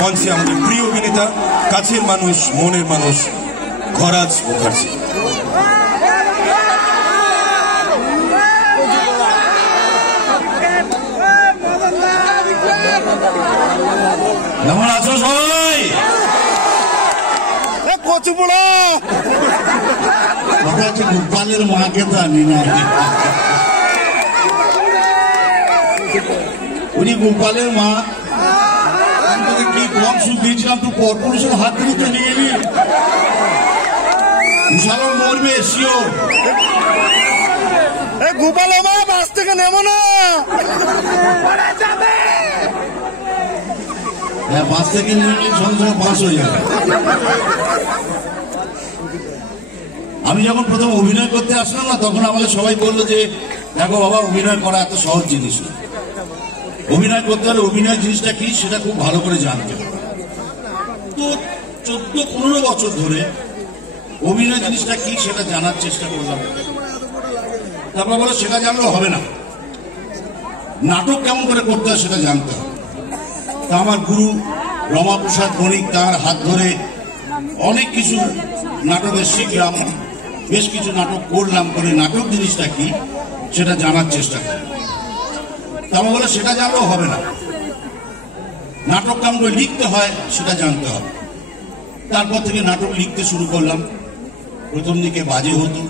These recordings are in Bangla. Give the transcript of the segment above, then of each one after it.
মঞ্চে আমাদের প্রিয় অভিনেতা, কাছের মানুষ, মনের মানুষ খরাজ মুখার্জি। কেমন আছো সবাই? কচুপোড়া কথা হচ্ছে গোপালের মাকে তো আনি না, উনি গোপালের মা। কি কম সুখ দিয়েছিলাম, তুই পরপুরুষের হাত থেকে চলে গেলি। বিশাল মরবে শিওর। গোপালের মা বাস থেকে নেবো না, বাস থেকে নিয়ে সঙ্গে বাস হয়ে যাবে। আমি যখন প্রথম অভিনয় করতে আসলাম না, তখন আমাকে সবাই বললো যে দেখো বাবা, অভিনয় করা এত সহজ জিনিস না। অভিনয় করতে হলে অভিনয় জিনিসটা কি সেটা খুব ভালো করে জানতে হবে। তো 14-15 বছর ধরে অভিনয় জিনিসটা কি সেটা জানার চেষ্টা করলাম। তারপর বলো সেটা জানলেও হবে না, নাটক কেমন করে করতে হয় সেটা জানতে হবে। তা আমার গুরু রমাপ্রসাদ বণিক, তার হাত ধরে অনেক কিছু নাটকে শিখলাম, বেশ কিছু নাটক করলাম, করে নাটক জিনিসটা কি সেটা জানার চেষ্টা করলাম। তারপর বলে সেটা জানলেও হবে না, নাটক কেমন করে লিখতে হয় সেটা জানতে হবে। তারপর থেকে নাটক লিখতে শুরু করলাম। প্রথম দিকে বাজে হতো,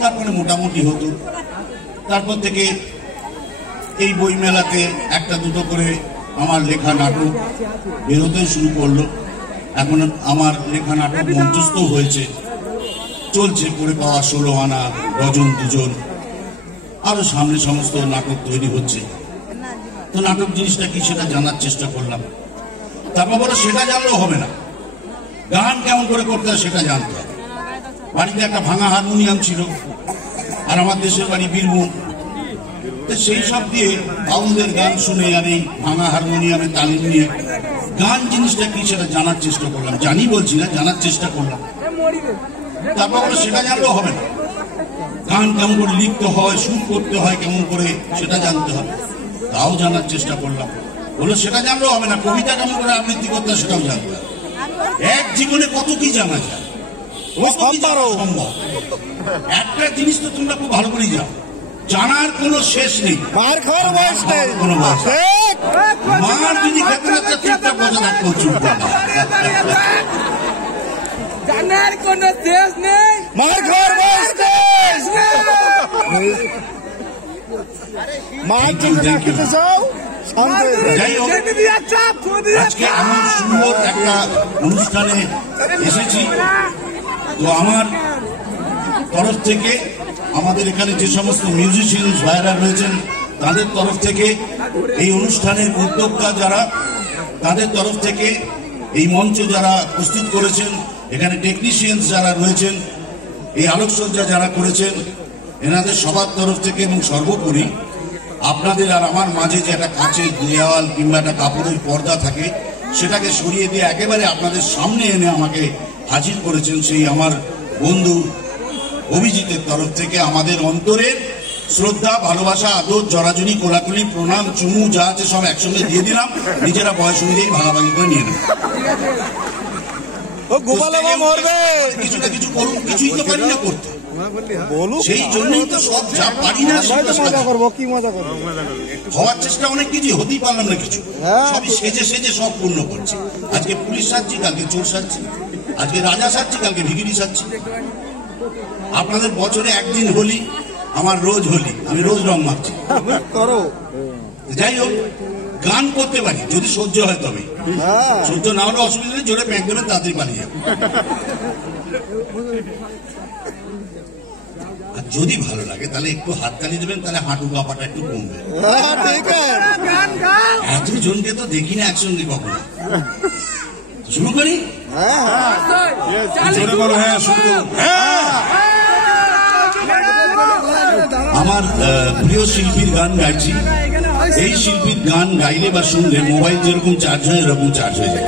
তারপরে মোটামুটি হতো। তারপর থেকে এই বইমেলাতে একটা দুটো করে আমার লেখা নাটক বেরোতে শুরু করলো। এখন আমার লেখা নাটক মঞ্চস্থ হয়েছে, চলছে। করে পাওয়া 16 আনা, গজন দুজন, আরো সামনে সমস্ত নাটক তৈরি হচ্ছে। তো নাটক জিনিসটা কি সেটা জানার চেষ্টা করলাম। তারপর বলো সেটা জানলেও হবে না, গান কেমন করে করতে হয় সেটা জানতে হবে। বাড়িতে একটা ভাঙা হারমোনিয়াম ছিল, আর আমার দেশের বাড়ি বীরভূম। সেই সব দিয়ে বাউলদের গান শুনে আর এই ভাঙা হারমোনিয়ামে তালিম নিয়ে গান জিনিসটা কি সেটা জানার চেষ্টা করলাম। জানি বলছি না, জানার চেষ্টা করলাম। তারপর বলো সেটা জানলেও হবে না, গান কেমন করে লিখতে হয়, সুর করতে হয় কেমন করে সেটা জানতে হবে, তাও জানার চেষ্টা করলাম। বলো সেটা জানলেও হবে না, কবিতা কেমন করে আবৃত্তি করতে হয় সেটাও জানতে হবে। এক জীবনে কত কি জানা যায়, সম্ভব। একটা জিনিস তো তোমরা খুব ভালো করে জানো, জানার কোনো শেষ নেই, মার খাওয়ার বয়স নেই, কোনো বয়স। মার যদি খেতে না চুপচাপ বসে থাকতে চুপ, জানার কোনো শেষ নেই, মার খাওয়ার বয়স নেই। মার জন্য রাখতে চাও। যাই হোক, আজকে এমন সুন্দর একটা অনুষ্ঠানে এসেছি। তো আমার তরফ থেকে, আমাদের এখানে যে সমস্ত মিউজিশিয়ানস ভাইরা রয়েছেন তাদের তরফ থেকে, এই অনুষ্ঠানের উদ্যোক্তা যারা, তাদের তরফ থেকে, এই মঞ্চ যারা প্রস্তুত করেছেন, এখানে টেকনিশিয়ানস যারা রয়েছেন, এই আলোকসজ্জা যারা করেছেন, এনাদের সবার তরফ থেকে, এবং সর্বোপরি আপনাদের আর আমার মাঝে যে একটা কাঁচের দেওয়াল কিংবা একটা কাপড়ের পর্দা থাকে, সেটাকে সরিয়ে দিয়ে একেবারে আপনাদের সামনে এনে আমাকে হাজির করেছেন সেই আমার বন্ধু অভিজিতের তরফ থেকে আমাদের অন্তরের শ্রদ্ধা, ভালোবাসা, আদর, জড়াজড়ি, কোলাকুলি, প্রণাম, চুমু যা আছে সব একসঙ্গে দিয়ে দিলাম। নিজেরা বয়স অনুযায়ী ভাগাভাগি করে নিয়ে নেব। কিছু না কিছু করুন, কিছুই তো পারি না করতে, সেই জন্যই তো সব যা পারি না হওয়ার চেষ্টা অনেক কিছু, হতেই পারলাম না কিছু, সবই সেজে সেজে সব পূর্ণ করছি। আজকে পুলিশ সাজছি, কালকে চোর সাজছি, আজকে রাজা সাজছি, কালকে ভিখিরি সাজছি। আপনাদের বছরে একদিন হোলি, আমার রোজ হোলি, আমি রোজ রং মাখছি। যাই হোক, গান করতে পারি যদি সহ্য হয়, তবে সহ্য না হলে অসুবিধা নেই, জোরে প্যাঁক দেবেন, তাড়াতাড়ি পালিয়ে যাবে। আর যদি ভালো লাগে তাহলে একটু হাততালি দেবেন, তাহলে হাঁটু কাঁপাটা একটু কমবে। এতজনকে তো দেখি না একসঙ্গে কখনো। শুরু করি? জোরে বলো হ্যাঁ, শুরু করুন। আমার প্রিয় শিল্পীর গান গাইছি। এই শিল্পীর গান গাইলে বা শুনলে মোবাইল যেরকম চার্জ হয় এরকম চার্জ হয়ে যায়।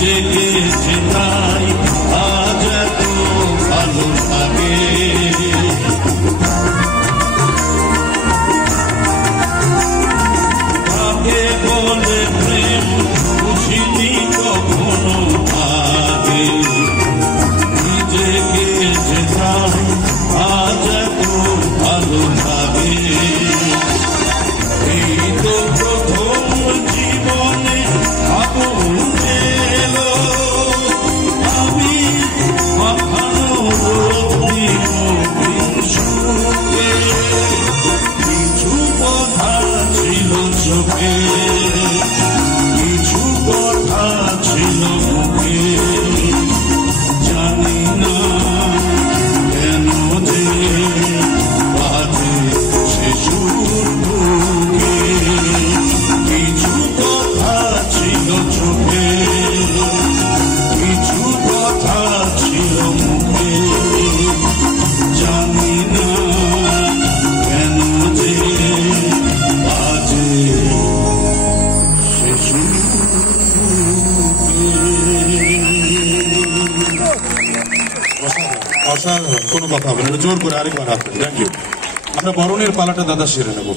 জেগে যেতাই আজ এত ভালো লাগে। কাকে বলে প্রেম বুঝিনি কখনো আগে, নিজেকে যেতাই আজ এত ভালো লাগে। এই তো প্রথম জীবনে আগুন এলো, আমি মাখানো সুখে কিছু কথা ছিল চোখে, কিছু কথা ছিল মুখে, জানি না কেন যে বাজে সে সুর বুকে। কিছু কথা ছিল চোখে, কিছু কথা ছিল মুখে, জানি না কেন যে বাজে সে সুর অসাধারণ, কোনো কথা হবে না, জোর করে আরেকবার হাত। Thank you. আমরা বরণের পালাটা দাদা সেরে নেব।